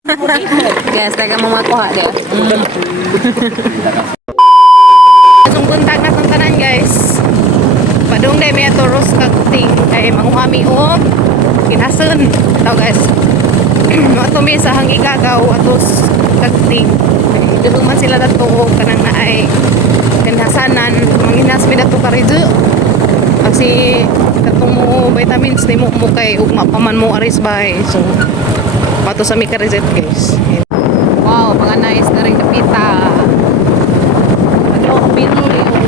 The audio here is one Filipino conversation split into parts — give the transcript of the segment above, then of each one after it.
Guys, taga mo makuha guys. Asong buntag na tanan guys. Padung day may toros kagting kay manguhami og kinasun. Ito guys. Mo tumi sa hangigagaw atos kagting. Dito man sila dato kanang naay kinasanan manginas mi dato karidu. Kasi katong mo vitamins ni mo kay ugma pa man mo aris bay. So pato sa Mikarizet guys. Wow, mga nice na rin kapita. Ano, pinuli yung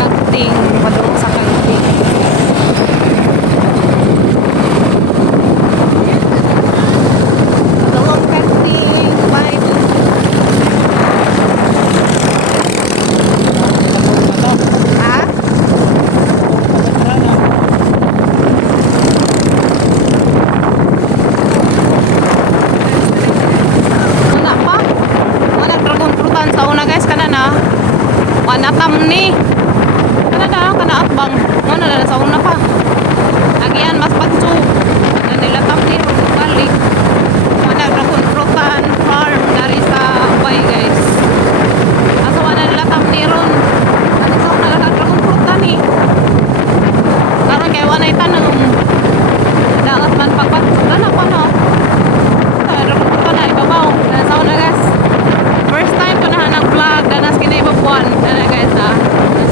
kagting, padung sa kagting. Padung kagting, bye. Ha? Wala pa. Wala dragon fruitan sa una guys kanana. Wanatam ni. Kanana kana atbang. Ano na sa una pa. Agian mas patso. Na nila tam ni balik. Wala dragon fruitan farm dari sa Ubay guys. Asa wala nila tam ni ron. Ano sa una nila dragon fruitan ni. Karon kay wanay tanong. Dapat man pagpatso na pa no. Sauna guys, first time ko na nag-vlog danas kinaibabuan na guys ha,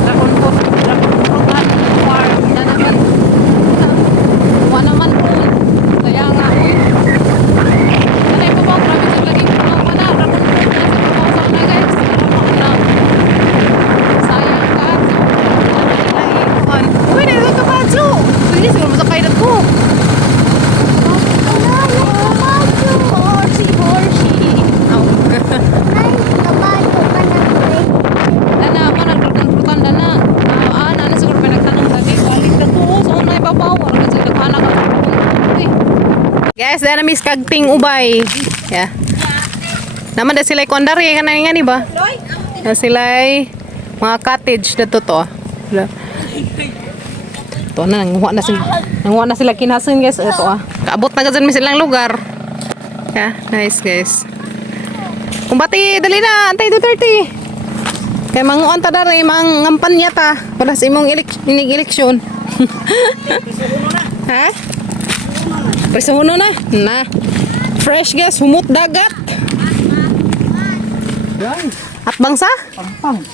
dragon fruitan farm na naman wala man po kaya nga kinaibabuan grabe siya lagi wala dragon fruit na sa sauna guys sayang ka uy nalagay ka ba Jo pwede siguro masakay na ko dana mo nagdragon fruitan dana. Ana siguro pinagtanong dati balik na to so unay babaw wala kasi naghanak ka. Guys, dana miss kagting ubay. Yeah. Naman da sila kondari kanang nga ni ba? Na sila mga cottage dito to. To na nanguha na sila kinasin guys. Ito kaabot na gazan mi silang lugar. Yeah, nice guys. Kumbati, dali na, antay 2:30. Kaya manguan ta dari, mangampan ta. Para sa imong eleksyon. Ha? Presuhuno na? Na. Fresh gas, humot dagat. At bangsa? Pampang.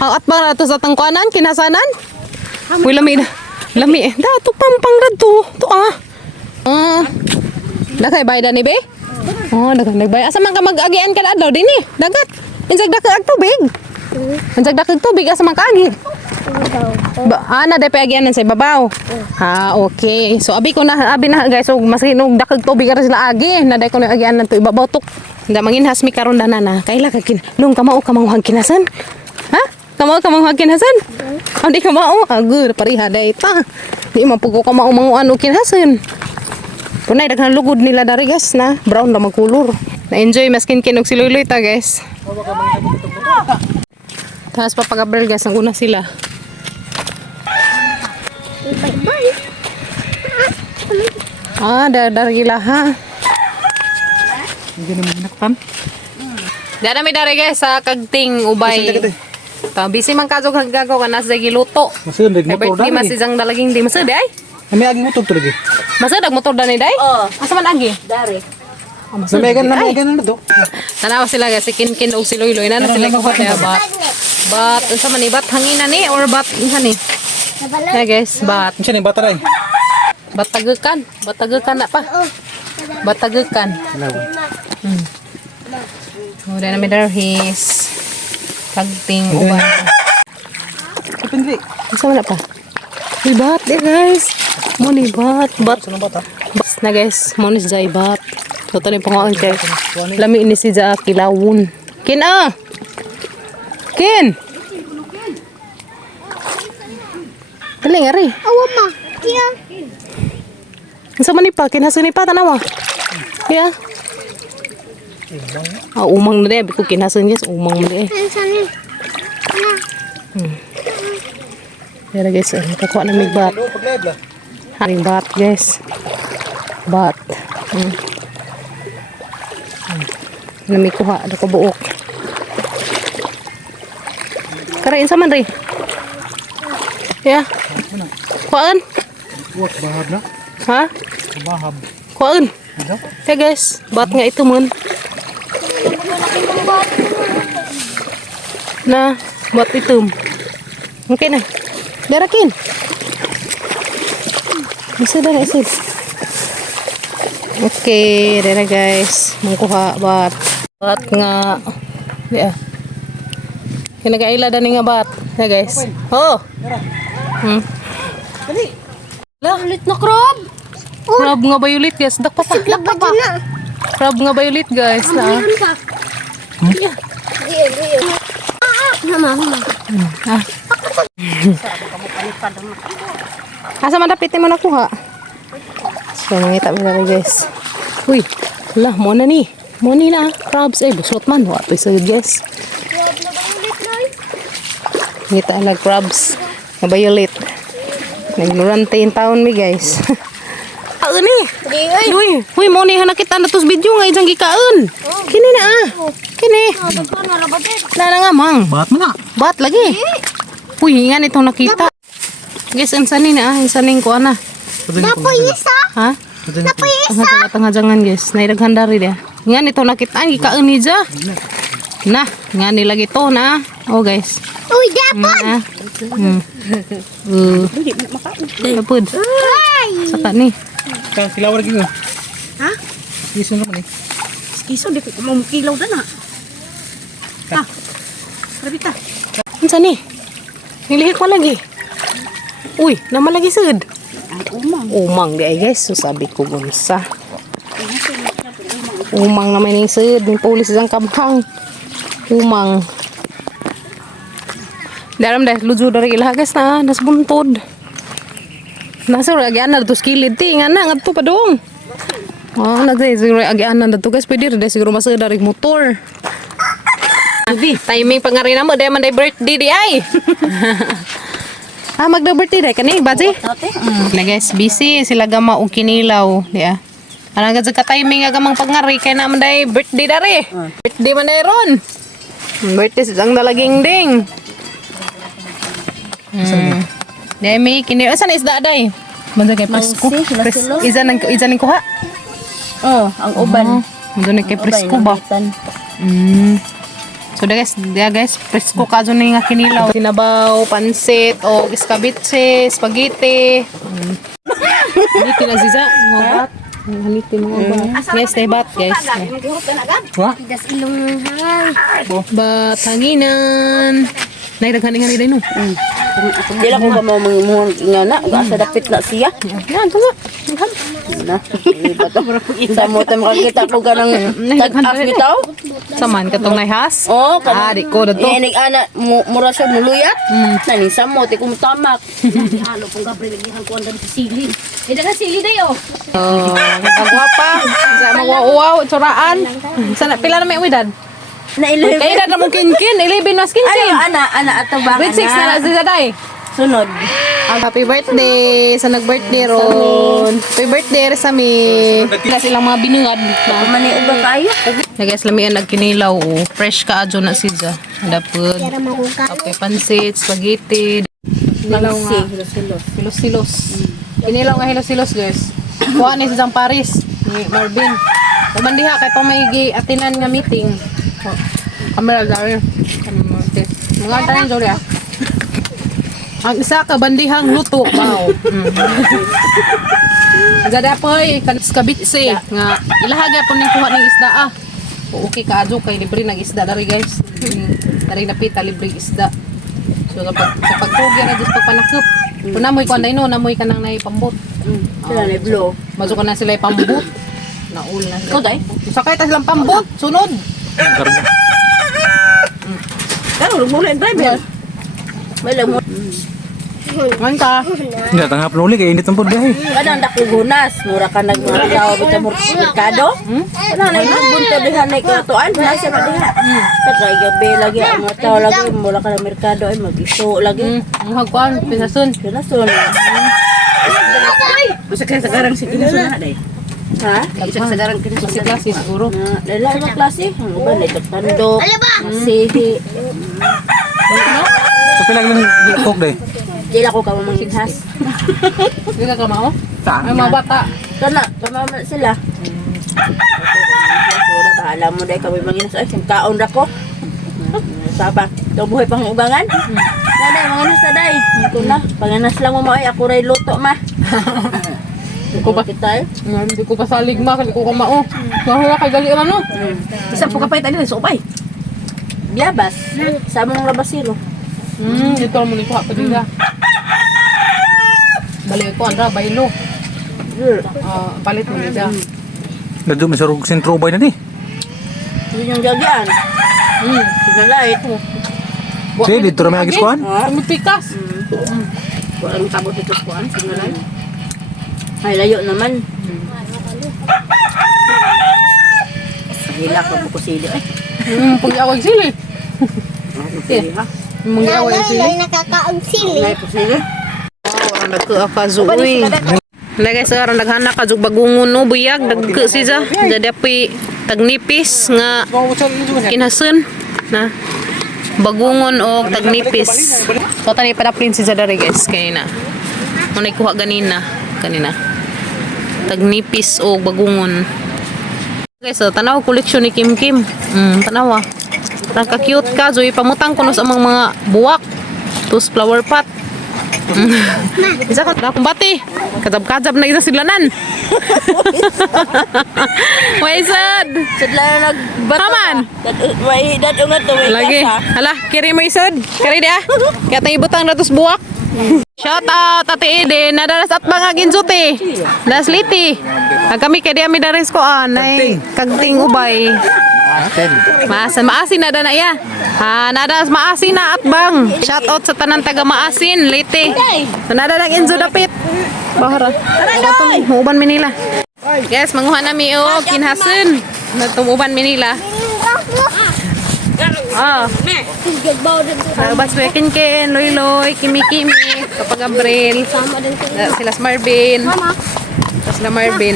At bang rato sa tangkuanan, kinasanan? Uy, lami na. Lami. Dato, pampang rato. Ito Dakay bayda ni be? Oh, nagbay. Asa man ka mag-agian ka daw din eh. Dagat. Insag dakag tubig. Insag dakag tubig asa man ka agi. Na day pa agianan sa ibabaw. Ha, okay. So abi na guys, so mas hinog dakag tubig ra sila agi. Na day ko na agianan to ibabaw tok. Nda manginhas mi karon dana na. Kaila ka kin. Nung kamao ka manguhag kinasan? Ha? Kamao ka manguhag kinasan? Andi kamao. Agur pariha day ta. Di mapugo ka mao manguan og kinasan. Punay daghang lugod nila dari guys na brown na magkulor. Na-enjoy maskin kinog si Luloy ta guys. Tapos papagabrel guys ang una sila. Dar gila ha. Hindi naman nakpan. Dara mi dari guys sa kagting ubay. Ta busy man kazog gagaw kana sa giluto. Masud dag motor Di dani. masizang dalaging di masud ay. Ami agi motor to lagi. Masud dag motor dani day? Asa man agi? Dari. Namegan na to. Tanawa sila guys, si Kinkin o si Loyloy na sila ko kaya bat unsa man ni bat hangina ni or bat inha ni. Na guys, bat Unsa ni bataray? batagukan na pa. Batagukan. Oh, dan namin dar his kagting uban. Kapindri. Unsa man na pa? Ni bat guys. Mo ni bat. Sa bata. Bas na guys, mo ni jay bat. Toto ni pangaon kay lami ni si Ja kilawon. Kin Kin. Dali nga rin. Awa ma. Kia. Sa man ni pa, kinhaso ni pa tanawa. Yeah. Umang na din. Biko kinhaso niya. Umang na din. Sani. Pero guys, nakakuha na may bat. Haring bat guys. Bat. Nami kuha ada ko buok. Karain sa man ri. Ya. Kuan? Kuat bahab na. Ha? Bahab. Kuan? Ano? Ya guys, bat nga ito mun. Nah, buat itum. Okay na. Darakin. Bisa dah isid. Okay, dara guys. Mangkuha bat. Bat nga. Ya. Kinagaila dan nga bat. Ya guys. Oh. Lah, Ulit na crab. crab nga violet guys. Dak pa pa. Lapa pa. Crab nga violet guys. Na. Ka. Iya. Mama. Ah. Asa man dapit mo nakuha? So mangita mi na guys. Uy, lah mo na ni. Mo ni na crabs busot man wa pa sa guys. Ngita lang crabs nga violet. Nagnorante in town mi guys. Kaon ni. Uy, mo ni nakita na tos video nga ijang gikaon. Kini na Kini. Na nga mang. Bahat mo na. Bat lagi. Uy, yan itong nakita. Guys, insanin na insanin ko ana. Napoy isa. Ha? Napoy isa. Tanghajangan guys. Naidaghan dari dia. Yan itong nakita ang gikaon ni Ja. Nah, nga nilagi to na. Oh guys. Uy, dapat. Na. Tapod. Ay. Saka ni. Kang silawar lagi mo. Ha? Iso naman eh. Iso di ko mamukilaw na na. Ta. Rabita. Unsa ni? Nilihik ko lagi. Uy, nama lagi sud. Umang di ay guys. So sabi ko gunsa. Umang naman yung sud. Yung pulis isang kabhang. Umang. Daram deh, luju dari ilah guys na. Nas buntod. Nasa agian na tos kilid ti. Nga na, ngadto pa dong. Ah, nagday siguro agian na to guys. Pwede rin siguro masa dari motor. Timing pangari na mo. Dahil man day birthday di ay. Magda-birthday day ka ni, Baji? Na guys, busy. Sila gama o kinilaw. Di ah. Ano agad sa ka-timing agamang pangari. Kaya naman day birthday dari. Birthday man day ron. Birthday sa ang dalaging ding. Demi, kini. Asan isda day? Manda kay presko. Izan ng kuha? Oh, ang uban. Manda kay presko ba? So guys, presko ka dyan nga kinilaw. Sinabaw, pansit, o iskabitse, spaghetti. Haliti na siya, mga bat. Haliti mga bat. Yes, day bat, guys. Wah. Das ilong hangay. Bat, hanginan. Naidaghaning-hanay day no. Dila ko ba mo nga na, asa dapit na siya. Yan, ito nga. Na. Sa mo tam makakita ko ganang tag-af bitaw. Saman, katong naihas. Oh, kana. Di ko na to. Nig ana mura sa muluyat. Nani sa mo ti kum tamak. Halo pong Gabriel gihan ko andan sa sili. Ida ka sili dayo. Oh, ang gwapa. Sa mawawaw, tsuraan. Sana, pila na may edad? Na Kaya edad na mong kinkin. 11 mas Ay, kinkin. ana ato ba? Grade 6 na si Zaday. Sunod. Happy birthday sa nag-birthday ron. Happy birthday sa mi. Sila silang mga binungad. Mani uba kayo. Nagas lamian nagkinilaw. Fresh ka adyo na siya. Dapod. Okay, pansit, spaghetti. Kinilaw nga. Hilos-hilos. Kinilaw nga hilos-hilos guys. Kuha ni si Jang Paris. Ni Marvin. Pamandiha kay pamaigi atinan nga meeting. Kamera dari. Mga tayo dori ah. Ang isa ka bandihang luto bao. Agada poy kan skabitse nga ilahaga po ning kuha ning isda ah. Okay ka adyo kay libre nag isda dari guys. Dari napita libre isda. So kapag tugi na dis pagpanakop. Kung namoy ko anday no namoy ka nang naipambot. Sila na blow. Maso ka na sila ipambot. Naul na sila. Ikaw day? Sakay ta silang pambot. Sunod. Pero mula driver. Wala mo. Manta. Hindi, tanghap na uli. Kaya init ang pod dahil. Kadang dako gunas, mura ka nagmataw bitaw mo merkado. Wala na bunto dihan ay katuan, nasa pa diha. Tatay gabi lagi ang mga tao lagi mura ka ng merkado ay mag-iso lagi. Ang hagkuhan. Pisasun. Kinason. Basta kaya sa garang sige na day. Ha? Isa ka sa darang kini. Klase siguro. Dala ba klase? Ang uban ito tando. Sihi. Tapi lagi ng cook deh. Dila ko ka mamanghas. Hindi ka kamao? Tak. Ay, mga bata. Kana, kamama sila. Sila bahala mo dahil kami manginas. Ay, kaon ra ko. Saba, ito buhay pang ubangan. Naday, manginas na day. Ito na, panginas lang mo ay ako ray luto ma. Ko ba? Kita eh. Hindi ko pa salig ma, kali ko kamao. Mahula kay gali ano? Isa po kapay tayo sa upay. Biyabas. Sa mong labasiro. Ito mo ni kuha pa dila. Balik ko andra baylo. Palit mo nila. Nado masarog sentro bay na di. Yun yung jagyan. Signalite. Sige, dito na may agis kuhan. Tumipikas. Wala mo tabot ito po an signalite. Ay, layo naman. Hila ko buko sili ay. Pag-awag sili. Ha? Mag-awag sili. Nakakaog sili. Nay po sili. Orang nagkaakazo uy. Lagi sa orang naghanak kazug bagungon no buyag dagke siya. Jadi api tagnipis nga kinasun na bagungon o tagnipis. So tani pada prinsesa dari guys kanina. Munay kuha kanina. Tagnipis o bagungon. Guys, so tanaw koleksyon ni Kim Kim. Tanawa. Naka-cute ka, so ipamutang ko no sa mga buwak. Tus flower pot. Isa ko na kumbati. Kazab-kazab na isa silanan. Why sad? Sadla na nagbato. Haman. May dadungat to. May Lagi. kasa. Hala, kiri mo isod. Kiri dia. Kaya tayo ibutang na tus buwak. Shout out Ate Ede, nadalas at mga ginsuti. Das liti. Kami kay dia mi daris ko anay. Kagting ubay. Maasin na na ya. Nadas maasin na at bang. Shout out sa tanan taga maasin, liti. Nada nang inzo dapit. Bahara. Uban Manila. Guys, manguha na mi o kinhasen. Natumuban Manila. Nabas wekin ken, loy loy, kimi kimi, kapag Abril, sila Marvin, sila Marvin,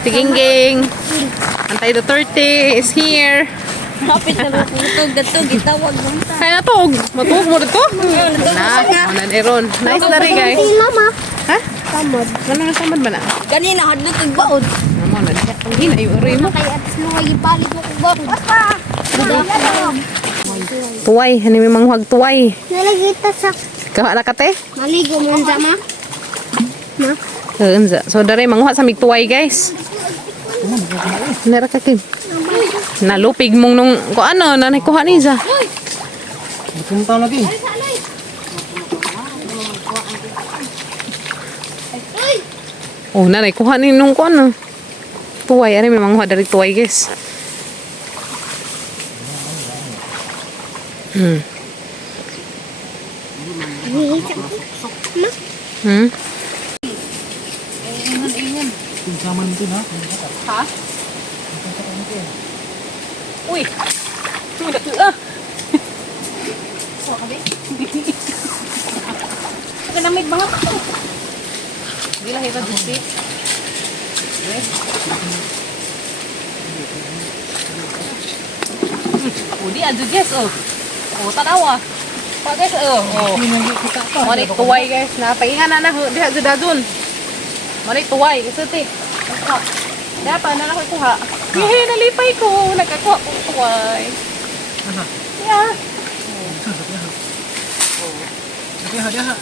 Tiginging, Antay Duterte is here. Kapit na matutog dato gitawag mo. Kaya natog, matug mo dito. Na, Eron. Nice na rin guys. Mama. Ha? Tamod. Ano na samad ba na? Kanina hadlok og baod. Amo na. Ang hina yung uroy mo. Kay atis mo ay balik mo og baod. Papa. Tuway, hani may manghuag tuway. Nalagita sa Kawa na kate? maligo mo sa ma. Ma. Unsa. So dare manghuha sa mig tuway guys. Nara ka Kim. Nalupig mong nung ko ano nanay kuha ni sa. Pumunta lagi. Oh, nanay kuha ni nung ko ano. Tuway, ano may manghuha dari tuway guys. Hmm. Ha? Uy. Sudah ke Kanamit mga pa. Gila hebat sih. Oh, dia ada guys oh. Tanawa. Pak guys oh. Mari tuway guys. Napaingan na diha sa dagon. Mari tuway kasi ti. Dapat na ako kuha. Yehe, nalipay ko. Nagkakuha ko tuway. Yeah.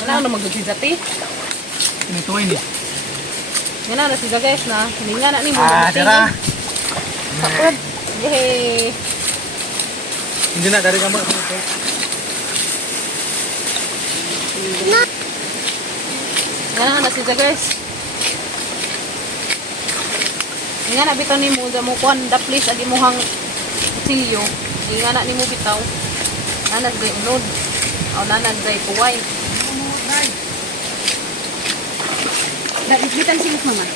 Wala na magdudizati. Ini tuwa ini. Yan na siya guys na. Hindi nga na ni mo. Dara. Sakot. Yehe. Hindi na dari kamu. Yan na siya guys. Nga na bitaw nimo sa mo kuan da please agi mo hang silyo. Nga na nimo bitaw. Nanas gay unod. Aw nanas gay tuway. Bitbitan silit mama.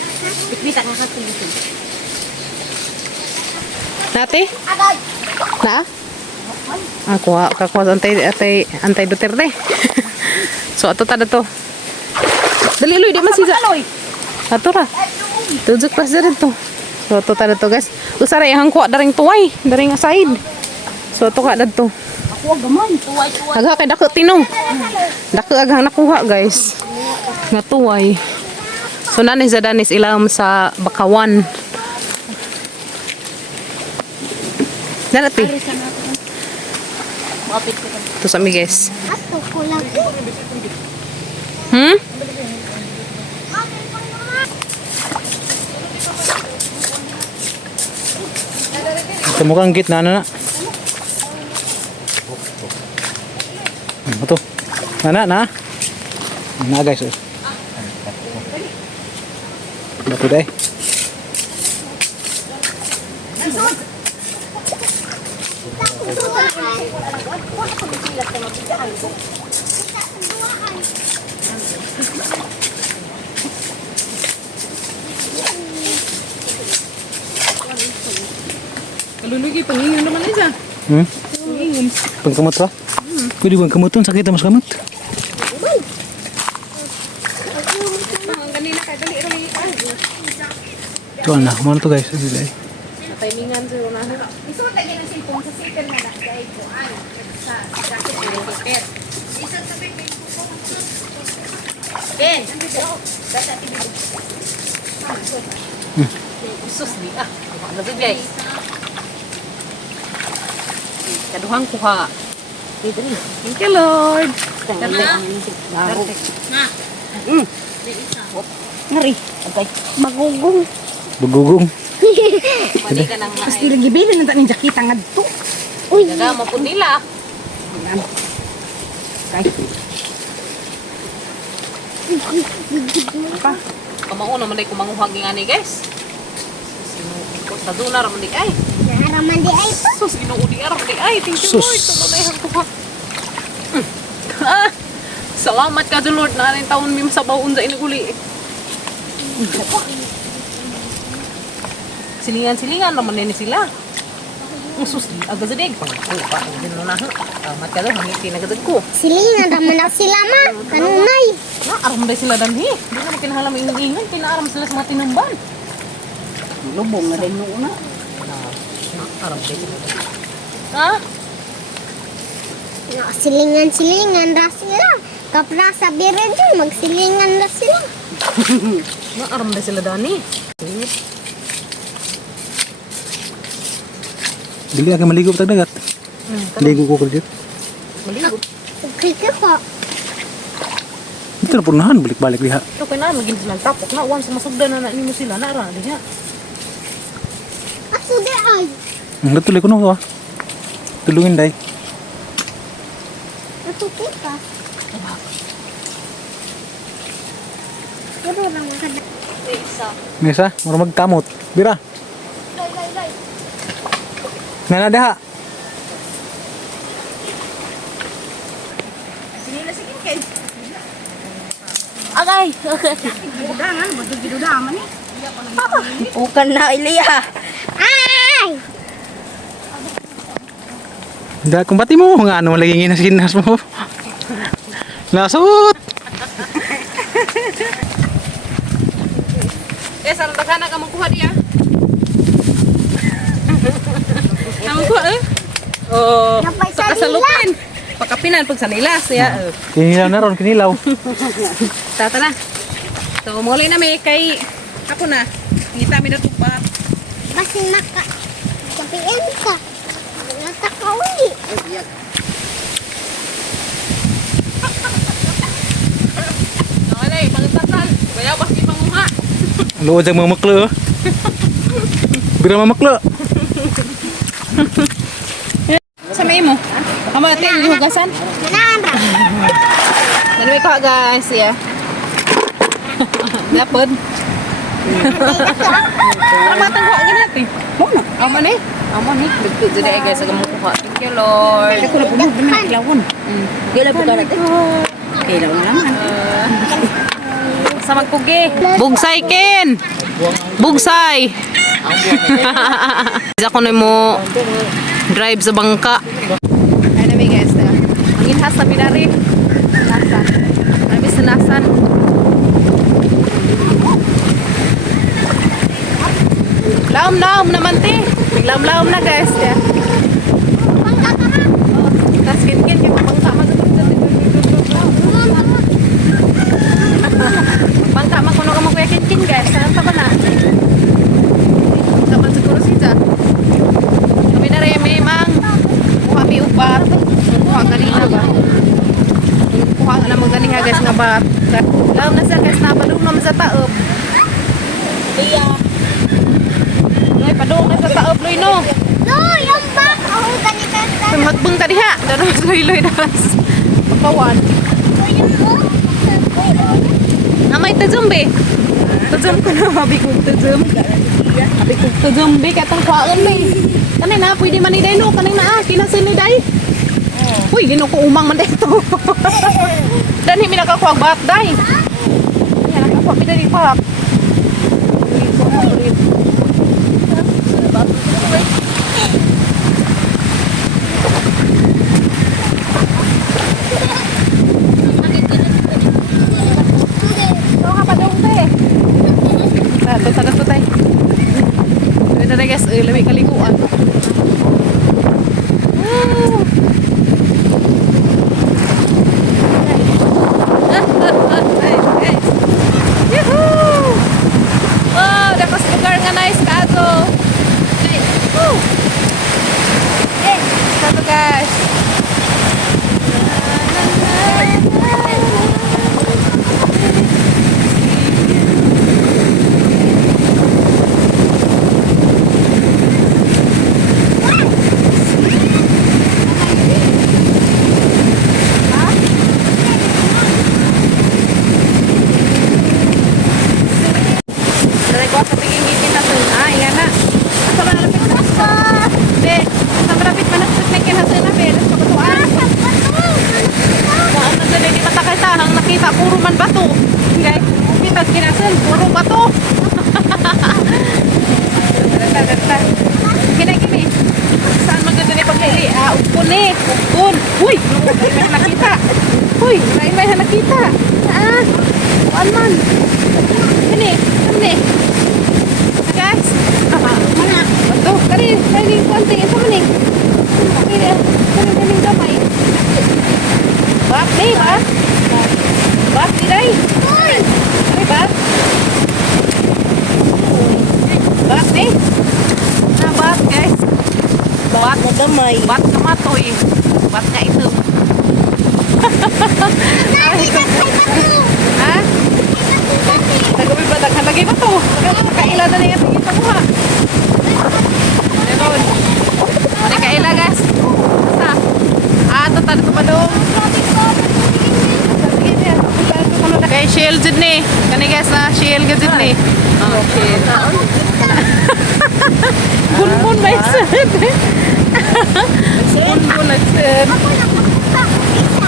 Bitbitan nga ka silit. Nati? Na? Ako kakuha antay Duterte. So ato tada to. Dali loy di man siya. Ato ra. Tujuk pas dari to. So to tada to guys. Usara yang kuat daring tuway, daring aside. So to kada to. Ako gamay. Tuway-tuway. Aga kay dako tinong. Dako agang nakuha guys. Nga tuway. So nanis sa danis ilam sa Bakawan. Narati. To sa mi guys. Ato ko lagi. Hmm? Sa mukhang gitna na. Ito. Na. Na guys. Bato day. Kalulugi pangingon naman isa. Pangingon. Pangkamot ba? Pwede bang kamuton? Sakit mas kamot. Ang kanina kay dali ra lagi ay. Ito na. Mana to guys? Ito day. Timingan siguro na. Isuot lagi ng cellphone sa sitter na kay ko ay sa jacket ng sitter. Isang sabi ko. Ben. Sus di ah. Lagi guys. Kaduhang kuha. Thank you Lord. Ngari. Abay. Magugong. Bagugong. Mali ka nang Pasti lagi bilin na tanin jakita nga dito. Uy. Daga mo po nila. Kay. Kamao naman day kumanguhag nga ni guys. Sino ko sa donar man di ay. Naraman di ay pa. Sus inuudi ara di ay. Thank you Sus. Lord. Tunay hang kuha. Ah, salamat ka Lord na rin taon mi sa baon sa inuguli. Silingan naman ni sila. Sus, agad zadig pang pa din na. Salamat ka daw mangiti na gad ko. Silingan naman na sila ma. Kanunay. Na aram day sila danhi. Di na kinahanglan ingon kinaaram sila sa mga tinumban. Lubong na rin nung una. Aram day sila. Ha? No, silingan ra sila. Kapra sa biredyo, magsilingan na sila. Na aram day sila dani. Dili akan maligo tag dagat. Ligo ko kerja. Maligo. Okay ka po. Ito na punahan balik-balik diha. Pero kaya na maging silang tapok na once masugdan na nimo sila na ara diha. Aso di ay. Tuloy ko no. Tulungin day. Aso kita. Pero lang kada. Mesa, mura magkamot. Bira. Nana diha. Agay. Gidudangan, ba't gidudangan eh? Bukan na Ilia. Ay! Hindi kumbati mo nga ano lagi ginas mo. Nasut. Saan bagana ka magkuha diya? Kamu kuha eh? Oh, Napay sa kasalupin. Pakapinan pag sa nilas ya. Kinilaw na ron, kinilaw. Tata na. So, muli na may kay ako na. Kita mi na tupa. Basin maka. Kapiin ka. Natakauli. Nawalay, pangtatal. Kaya bas di manguha. Luod ang mamaklo. Bira mamaklo. Sa may mo. Kamu natin yung hugasan. Nara. Nanimay ko guys, ya. Dapat. Para matangwa ganyan eh. Muna. Amo ni? Amo ni. Dugtug jadi guys sa gamong kuha. Thank you Lord. Ako na puno din ang kilawon. Gila bukan natin. Kilaw na naman. Sa magpugi. Bugsay Ken. Bugsay. Isa ko na mo drive sa bangka. Ay na guys na. Manginhas na pinari. Nasan. Nabi sinasan. Laom-laom naman te. Laom-laom na guys. Yeah. Tas kin-kin kay pangka Pangka man kuno ka mo kuya kin-kin guys. Saan pa ba na? Kaman siguro siya. Kami na rin may mang kami ubat. Kuha kanina ba? Kuha ka na mo ganiha guys nga bat. Laom na siya guys. Napadung naman sa taop. Iya. Ay, padung na sa taop loy no. No, yung bak. Ako ganito. Magbeng ka diha. Danos loy-loy das. Pagkawan. Namay tajum be. Tajum ko na habi ko tajum. Habi ko tajum be katong kuhaan be. Kanay na pwede man ni day no, kanay na kinasin ni day. Uy, gino ko umang man dito. Dan himi nakakuha bat day. Yan nakakuha mi dali pap. Tato tay. Ito na guys, lamig kaliguan. Oh, dapat lugar nga nice kaso. Satu guys. Nakita puro man bato. Guys, kita kinasan puro bato. Data. Gini. Saan maganda ni pagkaili? Upon eh. Upon. Uy, may nakita. Uy, may nakita. Kuan man. Ini. Guys. Mana? Bato. Kani konti ito man eh. Kani gamay. Bak nih, Bak. Bak di day. Ay, Bak. Bak nih. Nah, Bak guys. Bat na damay. Bat na matoy. Bat nga ito. Ha? Nagabi ba? Lagi ba to? Kaila na niya ito kuha. Meron. Kaila guys. Basta. Ito pa dong. Kay shield jud ni. Kani guys na shield jud ni. Okay. Gunbun ba isa? Gunbun nagsen.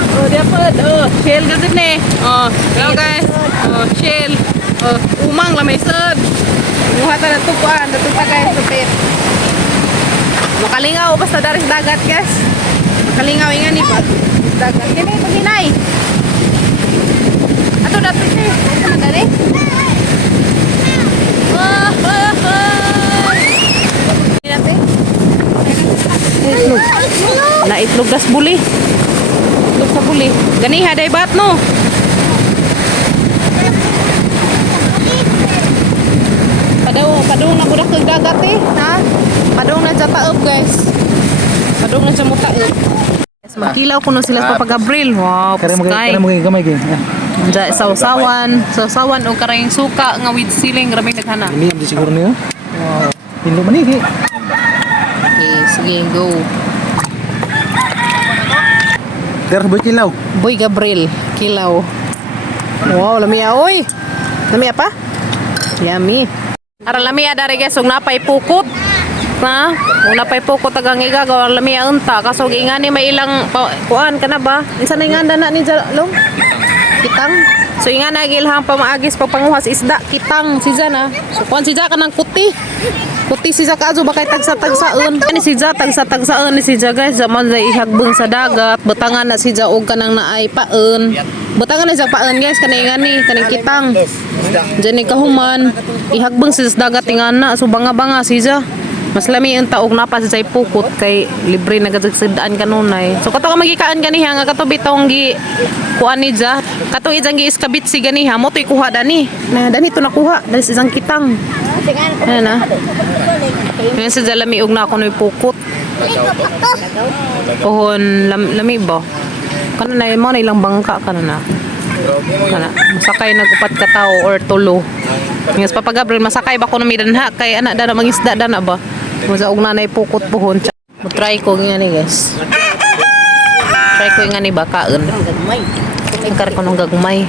Oh, dapat. Oh, shield jud ni. Oh, hello guys. Oh, shield. Oh, umang lamay sad. Muha ta na tukuan, natupa guys sa pit. Makalingaw basta dari sa dagat guys. Makalingaw ingan ni ba? Dagat. Kini paginay. Ato dapat eh. Ano dari? Itlog. Na itlog das buli. Itlog sa buli. Ganiha day bat no. Padung na budak kag dagat eh, ha? Padung na sa taop guys. Padung na sa mutaop. Yes, magkilaw kuno sila sa pag-Abril. Wow, Kare mo paskay. gamay kay. Anja sausawan o karayong suka nga with siling raming naghana. Ini di siguro niyo. Wow. Pindo man iki. Okay, sige, go. Dar boy kilaw. Boy Gabriel, kilaw. Wow, lamia oy. Lamia pa? Yummy. Ara lamia dari guys, ug napay pukot. Na, ug napay pukot tagang igagaw lamia unta kasog ingani may ilang kuan kana ba? Insa na inganda na ni Jalong? Kitang. So ingana gilhang pamaagis pagpanguhas isda, kitang si Jana. So kuan si Jana kanang kuti. Puti si Zakazo bakay tagsa-tagsaon. Ani si Za tagsa-tagsaon ni si Ja guys. Zaman na ihagbeng sa dagat. Butangan na si Ja og kanang naay paen. Butangan na siya paen guys kanay ngani kanang kitang. Diyan ni kahuman. Ihagbeng si sa dagat ingana so banga-banga si Ja. Mas lami ang taog na pa sa pukot kay libre na gadagsidaan kanunay. So kato ka magikaan ganiha nga kato bitong gi kuan ni Ja. Kato ijang gi iskabit si ganiha mo toy kuha dani. Na dani to nakuha dali sa isang kitang. Ayan na. Ngayon sa lami og na ako noy pukot. Pohon lami ba? Kana na mo na ilang bangka kana na. Kana masakay nagupat ka tao or tulo. Ngayon papagabril masakay ba ko na midanha kay ana dana mangisda dana ba. Musa og nanay pukot pohon. Mo-try ko ngani guys. Try ko ngani ba kaon. Kar ko nung gagmay.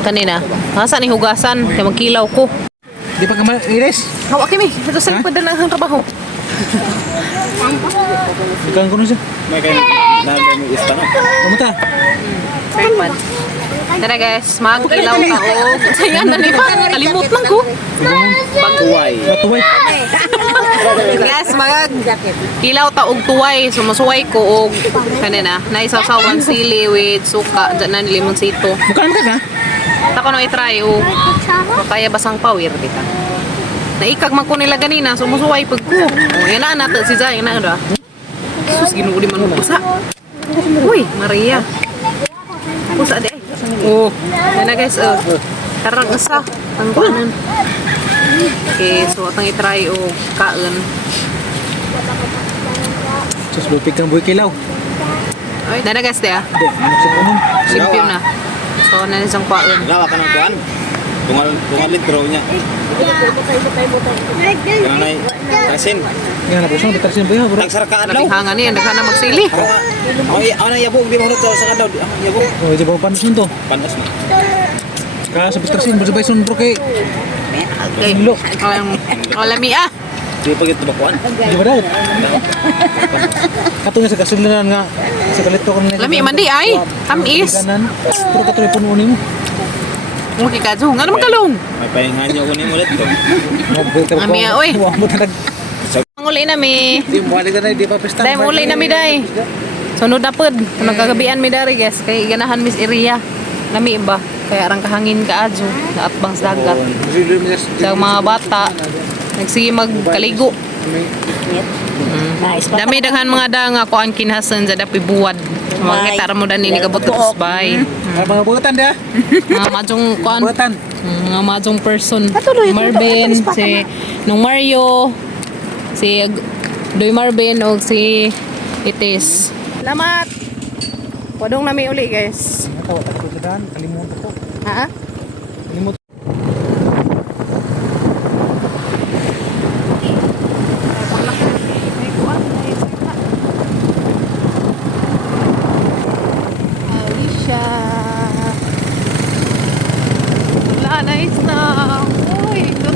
Kanina, asa ni hugasan kay magkilaw ko. Di pa ka ma-iris? Hawak kimi, ito sa pa na ang trabaho. Ikan ko na siya. May kayo mo ista na. Kamuta? Tara guys, magkilaw ka og sayan na ni pa. Kalimot lang ko. Tuway. Matuway. Guys, kilaw ta og tuway, sumasuway ko og kanina. Naisasawan sili with suka, dyan na limon sito. Bukan ka? Tako no i-try og kaya basang pawir kita. Naikag man ko nila ganina, sumusuway pag ko. O, yan na nato si Jay, yan na da. Sus, ginuuli man mo pusa. Uy, Maria. Pusa de. Oh, yan na guys, karang isa. Ang kuanan. Okay, so atang i-try o kaon. Sus, lupig kang buhay kilaw. Ay, yan na guys, de ah. Hindi, ano sa punong? Simpyo na. So, na isang kaon. Lawa ka ng kuan. Tungal litro niya. Kanay tasin. Yan na po siya, bitarsin ba yan, bro? Nagsarakaan daw. Nabihangan niya, naghanap magsili. Ano yabog di mo rin sa kadaw. Yabog. Oh, di ba panos nun to? Panas na. Kaya sa bitarsin, bro, sabay sun, bro, kay... Okay. Alami ah. Di pa gito bakuan. Di ba daw? Kato nga sa kasulinan nga, sa kalito ko na... Lami man di ay. Tamis. Pero kato yung puno mo. Mungkin kadso, nga naman kalong. May pahingan niyo kunin mo ulit. Ami ah, oy. Mo tanag. Manguli na mi. Di mo balik na, di pa pesta. Dai muli na mi dai. Sunod na pod. Nagkagabian mi dari guys. Kay ganahan mis area. Lami ba? Kaya arang kahangin ka adjo. Sa atbang sa dagat. Sa mga bata. Nagsige magkaligo. Dami daghan mga danga ko ang kinhasan sa dapi buwad. Makita ra mo dani ni kabot usbay. Mga butan dia. Mga majong kuan. Butan. Mga majong person. Marvin, si Nung Mario, si Doy Marvin o si Itis. Salamat. Podong nami uli guys. Tawa ko sa daan, kalimutan ko. Ha? Kalimutan. Alicia. Wala, nice na. Uy, ito